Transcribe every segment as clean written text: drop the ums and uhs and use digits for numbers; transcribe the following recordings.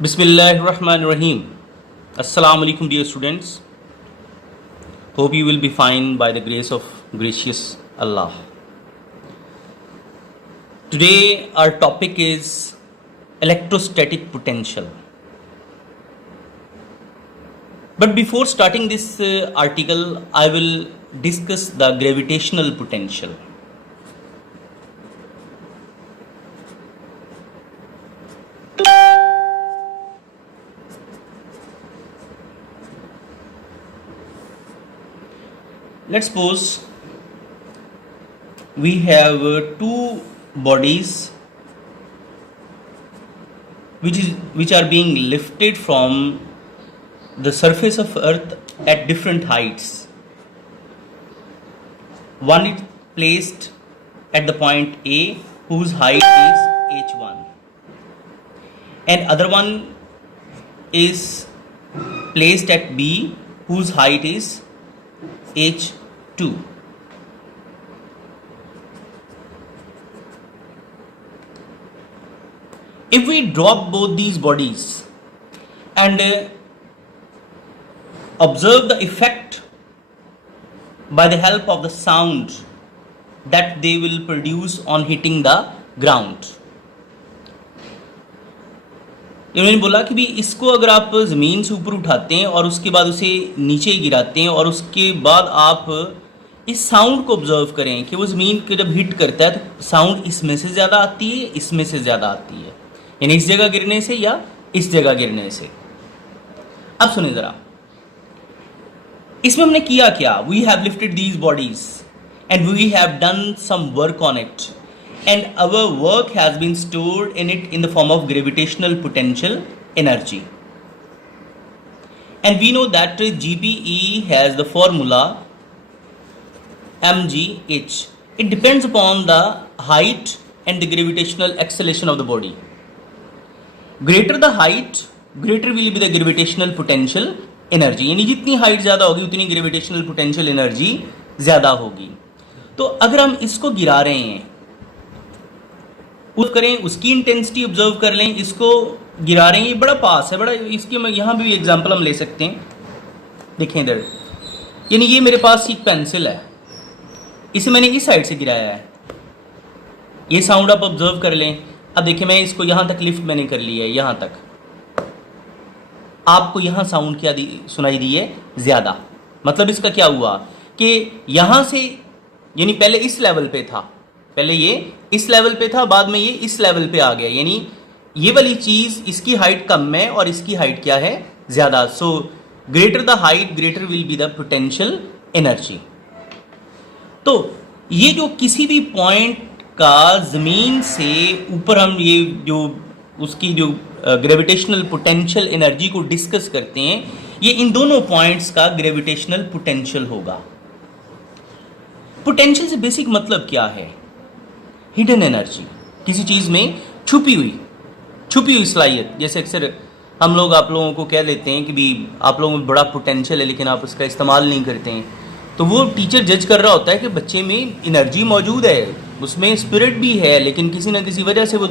Bismillahirrahmanirrahim. Assalamu alaikum, dear students. Hope you will be fine by the grace of gracious Allah. Today our topic is electrostatic potential. But before starting this article, I will discuss the gravitational potential. Let's suppose we have two bodies which are being lifted from the surface of earth at different heights. One is placed at the point A whose height is h1, and other one is placed at B whose height is h2. If we drop both these bodies and observe the effect by the help of the sound that they will produce on hitting the ground. इन्होंने बोला कि भी इसको अगर आप ज़मीन से ऊपर उठाते हैं और उसके बाद उसे नीचे गिराते हैं और उसके बाद आप इस साउंड को ऑब्जर्व करें कि वो ज़मीन को जब हिट करता है तो साउंड इसमें से ज़्यादा आती है, इसमें से ज़्यादा आती है, यानी इस जगह गिरने से या इस जगह गिरने से. अब सुनिए ज़रा, इसमें हमने किया क्या? We have lifted these bodies and we have done some work on it, and our work has been stored in it in the form of gravitational potential energy. And we know that GPE has the formula mgh. It depends upon the height and the gravitational acceleration of the body. Greater the height, greater will be the gravitational potential energy. यानी जितनी height ज़्यादा होगी उतनी gravitational potential energy ज़्यादा होगी. तो अगर हम इसको गिरा रहे हैं, करें उसकी इंटेंसिटी ऑब्जर्व कर लें, इसको गिरा रहे हैं, ये बड़ा पास है, बड़ा इसकी यहाँ भी एग्जांपल हम ले सकते हैं. देखें इधर, यानी ये मेरे पास एक पेंसिल है, इसे मैंने इस साइड से गिराया है, ये साउंड आप ऑब्जर्व कर लें. अब देखिए मैं इसको यहाँ तक लिफ्ट मैंने कर लिया है, यहाँ तक. आपको यहाँ साउंड क्या सुनाई दी है? ज़्यादा. मतलब इसका क्या हुआ कि यहाँ से, यानी पहले इस लेवल पे था, पहले ये इस लेवल पे था, बाद में ये इस लेवल पे आ गया, यानी ये वाली चीज़ इसकी हाइट कम है और इसकी हाइट क्या है? ज़्यादा. So greater the height greater will be the potential energy. तो ये जो किसी भी पॉइंट का ज़मीन से ऊपर हम ये जो उसकी जो ग्रेविटेशनल पोटेंशियल एनर्जी को डिस्कस करते हैं, ये इन दोनों पॉइंट्स का ग्रेविटेशनल पोटेंशियल होगा. पोटेंशियल से बेसिक मतलब क्या है? हिडन एनर्जी, किसी चीज़ में छुपी हुई सलाहियत. जैसे अक्सर हम लोग आप लोगों को कह देते हैं कि भी आप लोगों में बड़ा पोटेंशियल है लेकिन आप उसका इस्तेमाल नहीं करते हैं, तो वो टीचर जज कर रहा होता है कि बच्चे में एनर्जी मौजूद है, उसमें स्पिरिट भी है, लेकिन किसी न किसी वजह से वो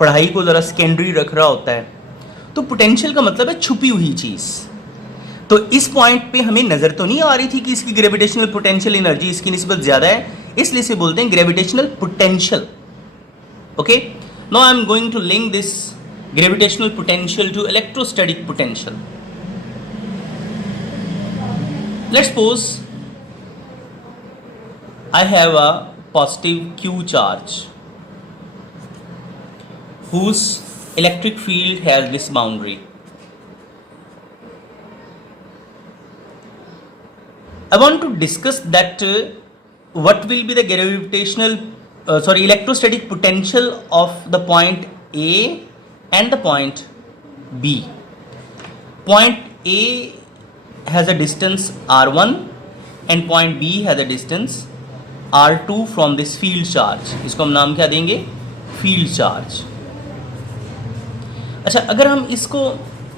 पढ़ाई को ज़रा सेकेंडरी रख रहा होता है. तो पोटेंशियल का मतलब है छुपी हुई चीज़. तो इस पॉइंट पे हमें नज़र तो नहीं आ रही थी कि इसकी ग्रेविटेशनल पोटेंशियल एनर्जी इसकी निस्बत ज़्यादा है, इसलिए से बोलते हैं gravitational potential. Okay, now I am going to link this gravitational potential to electrostatic potential. Let's suppose I have a positive Q charge whose electric field has this boundary. I want to discuss that what will be the electrostatic potential of the point A and the point B. Point A has a distance r1 and point B has a distance r2 from this field charge. इसको हम नाम क्या देंगे? Field charge. अच्छा, अगर हम इसको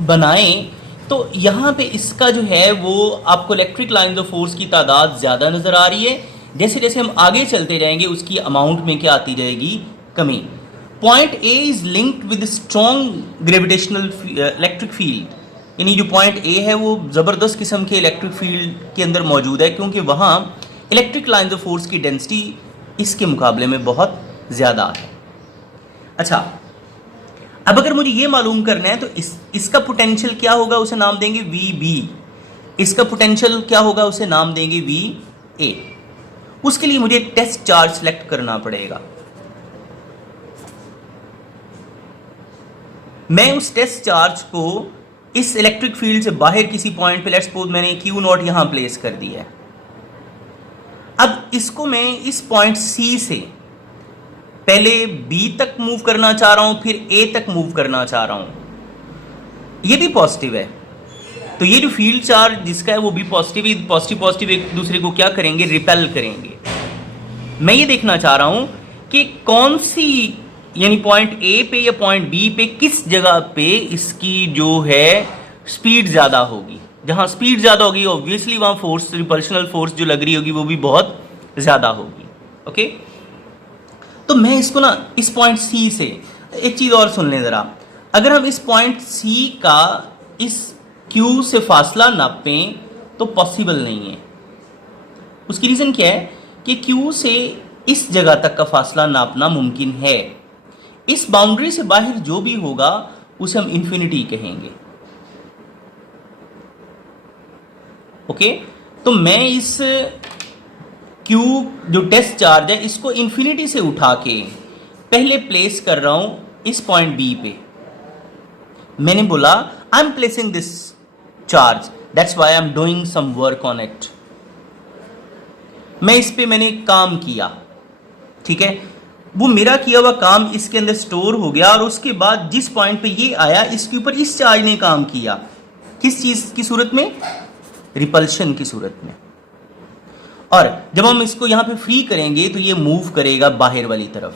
बनाएं तो यहाँ पे इसका जो है वो आपको इलेक्ट्रिक लाइन्स ऑफ फोर्स की तादाद ज़्यादा नज़र आ रही है. जैसे जैसे हम आगे चलते जाएंगे उसकी अमाउंट में क्या आती जाएगी? कमी. Point A is linked with strong gravitational electric field, यानी जो पॉइंट ए है वो ज़बरदस्त किस्म के इलेक्ट्रिक फील्ड के अंदर मौजूद है, क्योंकि वहाँ इलेक्ट्रिक लाइन्स ऑफ फोर्स की डेंसिटी इसके मुकाबले में बहुत ज़्यादा है। अच्छा, अब अगर मुझे ये मालूम करना है तो इसका पोटेंशियल क्या होगा, उसे नाम देंगे वी बी। इसका पोटेंशियल क्या होगा, उसे नाम देंगे वी ए। उसके लिए मुझे एक टेस्ट चार्ज सेलेक्ट करना पड़ेगा। मैं उस टेस्ट चार्ज को इस इलेक्ट्रिक फील्ड से बाहर किसी पॉइंट पे, लेट्स सपोज मैंने क्यू नॉट यहां प्लेस कर दिया है। अब इसको मैं इस पॉइंट सी से पहले बी तक मूव करना चाह रहा हूं, फिर ए तक मूव करना चाह रहा हूं। ये भी पॉजिटिव है, तो ये जो फील्ड चार्ज जिसका है वो भी पॉजिटिव है। पॉजिटिव पॉजिटिव एक दूसरे को क्या करेंगे, रिपेल करेंगे। मैं ये देखना चाह रहा हूं कि कौन सी, यानी पॉइंट ए पे या पॉइंट बी पे किस जगह पे इसकी जो है स्पीड ज़्यादा होगी। जहां स्पीड ज़्यादा होगी ऑब्वियसली वहां फोर्स, रिपल्शनल फोर्स जो लग रही होगी वो भी बहुत ज़्यादा होगी। ओके, तो मैं इसको ना इस पॉइंट सी से, एक चीज़ और सुन लें ज़रा, अगर हम इस पॉइंट सी का इस क्यू से फासला नापें तो पॉसिबल नहीं है। उसकी रीज़न क्या है कि क्यू से इस जगह तक का फासला नापना मुमकिन है। इस बाउंड्री से बाहर जो भी होगा उसे हम इन्फिनिटी कहेंगे। ओके, तो मैं इस क्यू जो टेस्ट चार्ज है इसको इन्फिनिटी से उठा के पहले प्लेस कर रहा हूं इस पॉइंट बी पे। मैंने बोला I am placing this charge, that's why I am doing some work on it. मैं इस पे मैंने काम किया, ठीक है, वो मेरा किया हुआ काम इसके अंदर स्टोर हो गया, और उसके बाद जिस पॉइंट पे ये आया इसके ऊपर इस चार्ज ने काम किया। किस चीज की सूरत में, रिपल्शन की सूरत में। और जब हम इसको यहां पे फ्री करेंगे तो ये मूव करेगा बाहर वाली तरफ।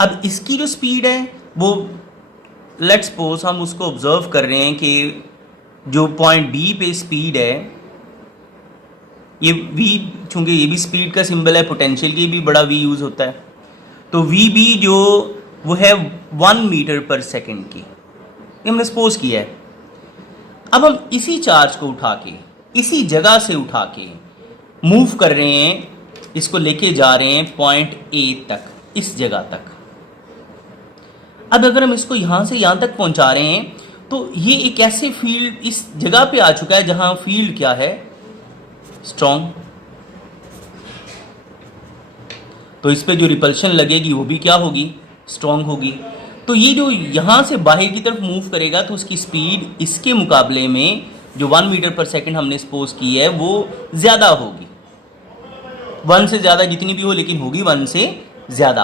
अब इसकी जो स्पीड है वो, लेट्स सपोज हम उसको ऑब्जर्व कर रहे हैं कि जो पॉइंट बी पे स्पीड है, ये वी, चूंकि ये भी स्पीड का सिंबल है, पोटेंशियल की भी बड़ा वी यूज होता है, तो वी बी जो वो है 1 मीटर पर सेकेंड की, ये हमने सपोज किया है। अब हम इसी चार्ज को उठा के इसी जगह से उठा के मूव कर रहे हैं, इसको लेके जा रहे हैं पॉइंट ए तक, इस जगह तक। अब अगर हम इसको यहां से यहां तक पहुंचा रहे हैं तो ये एक ऐसे फील्ड इस जगह पे आ चुका है जहां फील्ड क्या है, स्ट्रॉन्ग। तो इस पे जो रिपल्शन लगेगी वो भी क्या होगी, स्ट्रॉन्ग होगी। तो ये जो यहां से बाहर की तरफ मूव करेगा तो उसकी स्पीड इसके मुकाबले में जो 1 मीटर पर सेकंड हमने सपोज की है वो ज़्यादा होगी। 1 से ज़्यादा जितनी भी हो, लेकिन होगी 1 से ज़्यादा।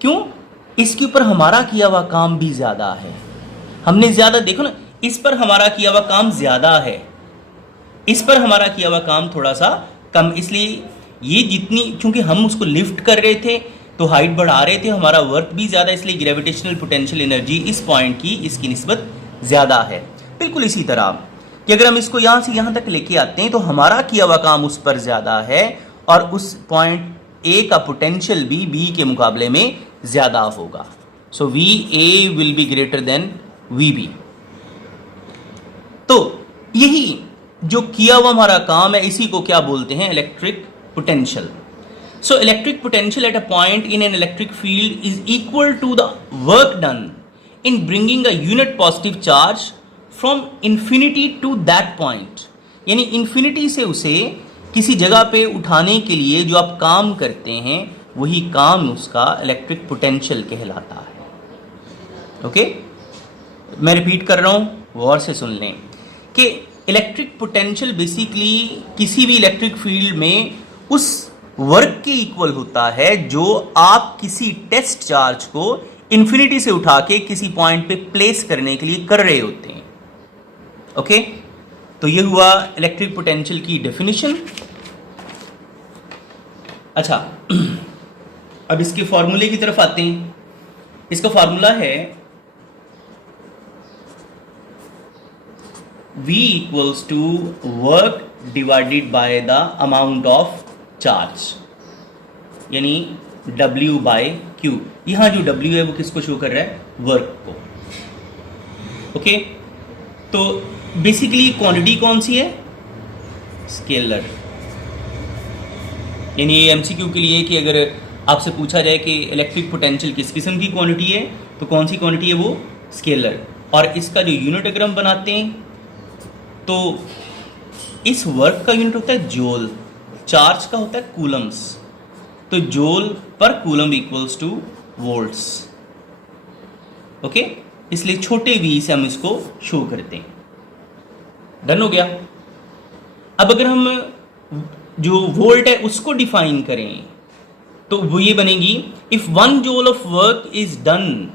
क्यों, इसके ऊपर हमारा किया हुआ काम भी ज़्यादा है। हमने ज़्यादा, देखो ना, इस पर हमारा किया हुआ काम ज़्यादा है, इस पर हमारा किया हुआ काम थोड़ा सा कम। इसलिए ये जितनी, चूंकि हम उसको लिफ्ट कर रहे थे तो हाइट बढ़ा रहे थे, हमारा वर्क भी ज़्यादा, इसलिए ग्रेविटेशनल पोटेंशियल एनर्जी इस पॉइंट की इसकी निस्बत ज़्यादा है। बिल्कुल इसी तरह कि अगर हम इसको यहाँ से यहाँ तक लेके आते हैं तो हमारा किया हुआ काम उस पर ज़्यादा है, और उस पॉइंट ए का पोटेंशियल भी बी के मुकाबले में ज़्यादा होगा। So V A will be greater than V B. तो यही जो किया हुआ हमारा काम है, इसी को क्या बोलते हैं, electric potential. So electric potential at a point in an electric field is equal to the work done in bringing a unit positive charge from infinity to that point. यानी infinity से उसे किसी जगह पे उठाने के लिए जो आप काम करते हैं वही काम उसका इलेक्ट्रिक पोटेंशियल कहलाता है। ओके, मैं रिपीट कर रहा हूँ, गौर से सुन लें कि इलेक्ट्रिक पोटेंशियल बेसिकली किसी भी इलेक्ट्रिक फील्ड में उस वर्क के इक्वल होता है जो आप किसी टेस्ट चार्ज को इन्फिनिटी से उठा के किसी पॉइंट पे प्लेस करने के लिए कर रहे होते हैं। ओके, तो ये हुआ इलेक्ट्रिक पोटेंशियल की डेफिनेशन। अच्छा, अब इसके फॉर्मूले की तरफ आते हैं। इसका फॉर्मूला है V equals to work divided by the amount of charge. यानी W बाय Q। यहाँ जो W है वो किसको शो कर रहा है? वर्क को। ओके, तो बेसिकली क्वांटिटी कौन सी है? स्केलर। यानी ये एमसीक्यू के लिए कि अगर आपसे पूछा जाए कि इलेक्ट्रिक पोटेंशियल किस किस्म की क्वांटिटी है, तो कौन सी क्वांटिटी है? वो स्केलर। और इसका जो यूनिट डायग्राम बनाते हैं तो इस वर्क का यूनिट होता है जूल, चार्ज का होता है कूलम्स। तो joule per coulomb equals to volts. Okay, इसलिए छोटे v से हम इसको शो करते हैं। डन हो गया। अब अगर हम जो वोल्ट है उसको डिफाइन करें तो वो ये बनेगी, if 1 joule of work is done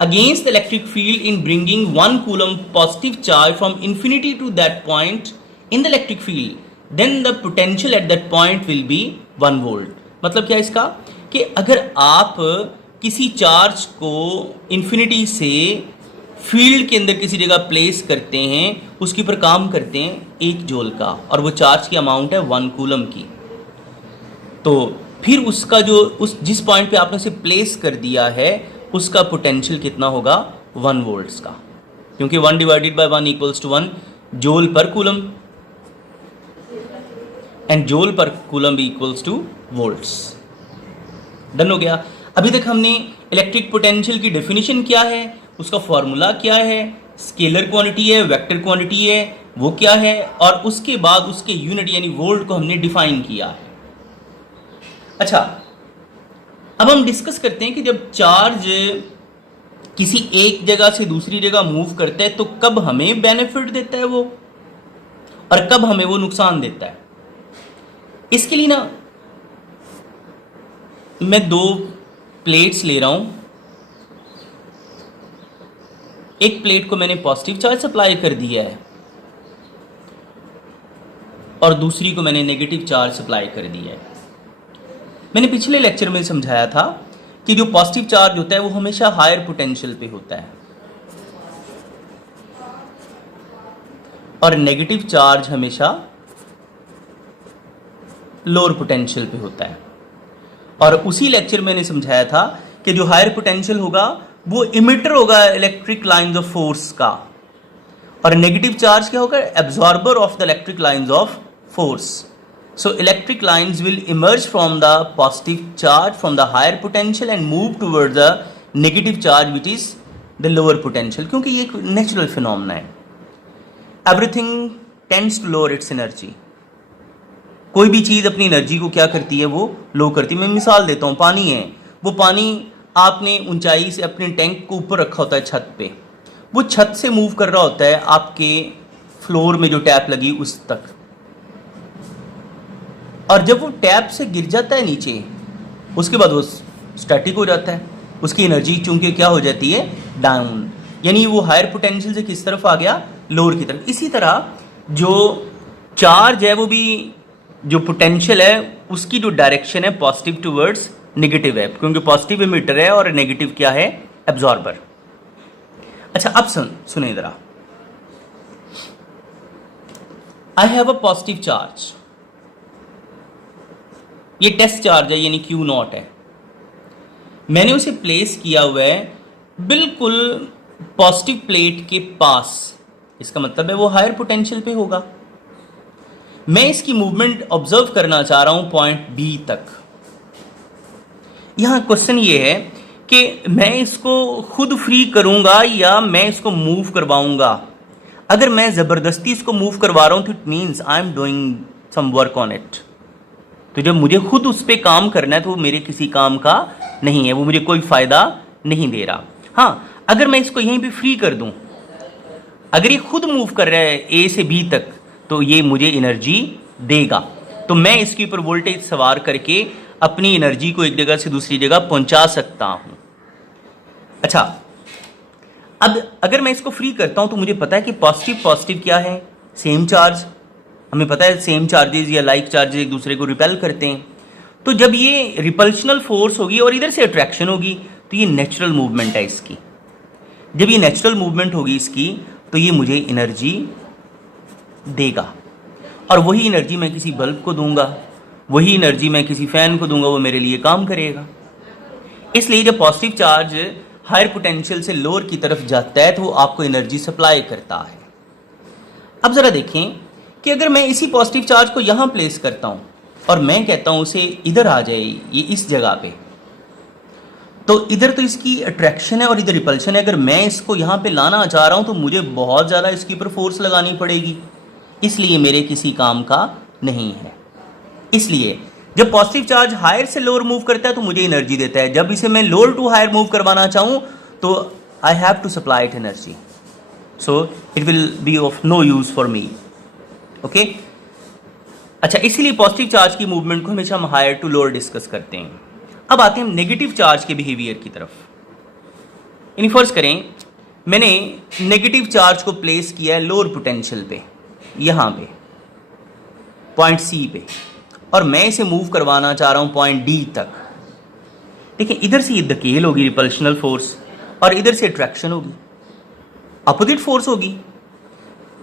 against the electric field in bringing 1 coulomb positive charge from infinity to that point in the electric field, then the potential at that point will be 1 volt। मतलब क्या इसका कि अगर आप किसी charge को infinity से field के अंदर किसी जगह प्लेस करते हैं, उसके ऊपर काम करते हैं 1 जूल का, और वो चार्ज की अमाउंट है 1 कूलम की, तो फिर उसका जो उस जिस पॉइंट पे आपने उसे प्लेस कर दिया है उसका पोटेंशियल कितना होगा? 1 वोल्ट्स का, क्योंकि 1 divided by 1 equals to 1 joule per coulomb, and joule per coulomb भी इक्वल्स टू वोल्ट्स। डन हो गया। अभी तक हमने इलेक्ट्रिक पोटेंशियल की डेफिनेशन क्या है, उसका फॉर्मूला क्या है, स्केलर क्वांटिटी है, वेक्टर क्वांटिटी है, वो क्या है, और उसके बाद उसके यूनिट यानी वोल्ट को हमने डिफाइन किया है। अच्छा, अब हम डिस्कस करते हैं कि जब चार्ज किसी एक जगह से दूसरी जगह मूव करता है तो कब हमें बेनिफिट देता है वो, और कब हमें वो नुकसान देता है। इसके लिए ना मैं 2 प्लेट्स ले रहा हूं। एक प्लेट को मैंने पॉजिटिव चार्ज सप्लाई कर दिया है और दूसरी को मैंने नेगेटिव चार्ज सप्लाई कर दिया है। मैंने पिछले लेक्चर में समझाया था कि जो पॉजिटिव चार्ज होता है वो हमेशा हायर पोटेंशियल पे होता है और नेगेटिव चार्ज हमेशा लोअर पोटेंशियल पे होता है। और उसी लेक्चर में मैंने समझाया था कि जो हायर पोटेंशियल होगा वो इमिटर होगा इलेक्ट्रिक लाइंस ऑफ फोर्स का, और नेगेटिव चार्ज क्या होगा? Absorber of the electric lines of force. So electric lines will emerge from the positive charge from the higher potential and move towards the negative charge which is the lower potential, क्योंकि ये एक natural phenomena है। Everything tends to lower its energy। कोई भी चीज़ अपनी energy को क्या करती है? वो लो करती है। मैं मिसाल देता हूँ, पानी है, वो पानी आपने ऊंचाई से अपने टैंक को ऊपर रखा होता है छत पे, वो छत से मूव कर रहा होता है आपके फ्लोर में जो टैप लगी उस तक, और जब वो टैप से गिर जाता है नीचे उसके बाद वो स्टैटिक हो जाता है, उसकी एनर्जी चूंकि क्या हो जाती है? डाउन, यानी वो हायर पोटेंशियल से किस तरफ आ गया? लोअर की तरफ। इसी तरह जो चार्ज है वो भी जो पोटेंशियल है उसकी जो डायरेक्शन है पॉजिटिव टूवर्ड्स नेगेटिव है, क्योंकि पॉजिटिव इमिटर है और नेगेटिव क्या है? एब्जॉर्बर। अच्छा, अब सुनिए जरा, आई हैव अ पॉजिटिव चार्ज, ये टेस्ट चार्ज है यानी Q नॉट है, मैंने उसे प्लेस किया हुआ है बिल्कुल पॉजिटिव प्लेट के पास, इसका मतलब है वो हायर पोटेंशियल पे होगा। मैं इसकी मूवमेंट ऑब्जर्व करना चाह रहा हूं पॉइंट B तक। यहां क्वेश्चन ये है कि मैं इसको खुद फ्री करूंगा या मैं इसको मूव करवाऊंगा। अगर मैं ज़बरदस्ती इसको मूव करवा रहा हूं तो it means I am doing some work on it. तो जब मुझे खुद उस पर काम करना है तो वो मेरे किसी काम का नहीं है, वो मुझे कोई फ़ायदा नहीं दे रहा। हाँ, अगर मैं इसको यहीं पे फ्री कर दूं, अगर ये खुद मूव कर रहा है A से B तक, तो ये मुझे एनर्जी देगा। तो मैं इसके ऊपर वोल्टेज सवार करके अपनी एनर्जी को एक जगह से दूसरी जगह पहुंचा सकता हूं। अच्छा, अब अगर मैं इसको फ्री करता हूं तो मुझे पता है कि पॉजिटिव पॉजिटिव क्या है? Same charge. हमें पता है सेम चार्जेस या लाइक चार्जेस एक दूसरे को रिपेल करते हैं। तो जब ये रिपल्शनल फोर्स होगी और इधर से अट्रैक्शन होगी तो ये नेचुरल मूवमेंट है इसकी। जब ये नेचुरल मूवमेंट होगी इसकी तो ये मुझे एनर्जी देगा, और वही एनर्जी मैं किसी बल्ब को दूंगा वही एनर्जी मैं किसी फैन को दूंगा, वो मेरे लिए काम करेगा। इसलिए जब पॉजिटिव चार्ज हायर पोटेंशियल से लोअर की तरफ जाता है तो वो आपको एनर्जी सप्लाई करता है। अब ज़रा देखें कि अगर मैं इसी पॉजिटिव चार्ज को यहाँ प्लेस करता हूँ और मैं कहता हूँ उसे इधर आ जाए, ये इस जगह पे, तो इधर तो इसकी अट्रैक्शन है और इधर रिपल्शन है। अगर मैं इसको यहाँ पे लाना चाह रहा हूँ तो मुझे बहुत ज़्यादा इसके ऊपर फोर्स लगानी पड़ेगी, इसलिए मेरे किसी काम का नहीं है। इसलिए जब पॉजिटिव चार्ज हायर से लोअर मूव करता है तो मुझे एनर्जी देता है। जब इसे मैं लोअर टू हायर मूव करवाना चाहूँ तो I have to supply it energy, so it will be of no use for me. Okay, अच्छा, इसीलिए पॉजिटिव चार्ज की मूवमेंट को हमेशा हम हायर टू लोअर डिस्कस करते हैं। अब आते हैं हम नेगेटिव चार्ज के बिहेवियर की तरफ। यानी फर्ज करें मैंने नेगेटिव चार्ज को प्लेस किया है लोअर पोटेंशियल पे, यहाँ पे पॉइंट सी पे, और मैं इसे मूव करवाना चाह रहा हूँ पॉइंट डी तक। देखिए, इधर से ये धकेल होगी, रिपल्शनल फोर्स, और इधर से अट्रैक्शन होगी, अपोजिट फोर्स होगी।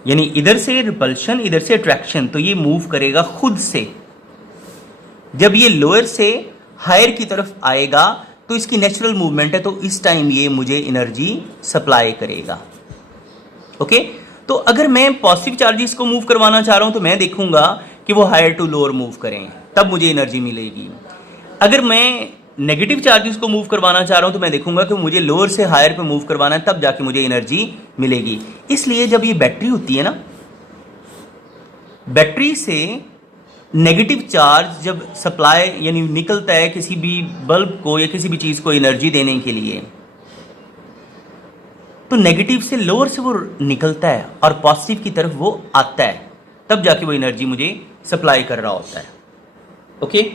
यानी इधर से रिपल्शन, इधर से अट्रैक्शन, तो ये मूव करेगा खुद से। जब ये लोअर से हायर की तरफ आएगा तो इसकी नेचुरल मूवमेंट है, तो इस टाइम ये मुझे एनर्जी सप्लाई करेगा। ओके, तो अगर मैं पॉजिटिव चार्जेस को मूव करवाना चाह रहा हूं तो मैं देखूंगा कि वो हायर टू लोअर मूव करें, तब मुझे एनर्जी मिलेगी। अगर मैं नेगेटिव चार्जेस को मूव करवाना चाह रहा हूं तो मैं देखूंगा कि मुझे लोअर से हायर पे मूव करवाना है, तब जाके मुझे एनर्जी मिलेगी। इसलिए जब ये बैटरी होती है ना, बैटरी से नेगेटिव चार्ज जब सप्लाई यानी निकलता है किसी भी बल्ब को या किसी भी चीज को एनर्जी देने के लिए, तो नेगेटिव से लोअर से वो निकलता है और पॉजिटिव की तरफ वो आता है, तब जाके वो एनर्जी मुझे सप्लाई कर रहा होता है। ओके,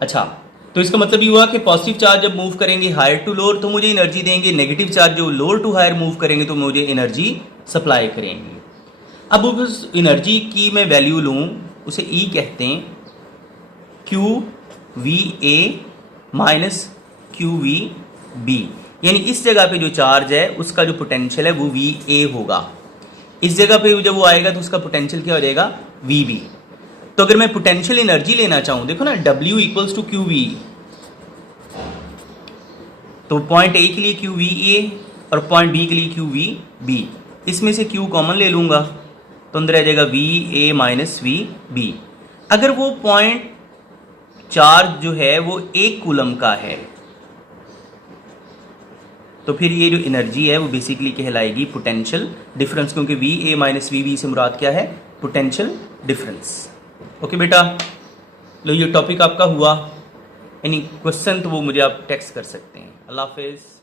अच्छा, तो इसका मतलब ये हुआ कि पॉजिटिव चार्ज जब मूव करेंगे हायर टू लोअर तो मुझे एनर्जी देंगे, नेगेटिव चार्ज जो लोअर टू हायर मूव करेंगे तो मुझे एनर्जी सप्लाई करेंगे। अब उस एनर्जी की मैं वैल्यू लूँ, उसे E कहते हैं, QVA माइनस QVB। यानी इस जगह पे जो चार्ज है उसका जो पोटेंशियल है वो VA होगा, इस जगह पे जब वो आएगा तो उसका पोटेंशियल क्या हो जाएगा, VB। तो अगर मैं पोटेंशियल एनर्जी लेना चाहूं, देखो ना, W इक्वल्स टू QV, तो पॉइंट A के लिए QVA और पॉइंट B के लिए QVB, इसमें से Q कॉमन ले लूंगा तो अंदर आ जाएगा VA माइनस VB। अगर वो पॉइंट चार्ज जो है वो 1 कूलम का है तो फिर ये जो एनर्जी है वो बेसिकली कहलाएगी पोटेंशियल डिफरेंस, क्योंकि VA माइनस VB से मुराद क्या है, पोटेंशियल डिफरेंस। ओके बेटा, लो ये टॉपिक आपका हुआ। यानी क्वेश्चन तो वो मुझे आप टेक्स्ट कर सकते हैं। अल्लाह हाफिज़।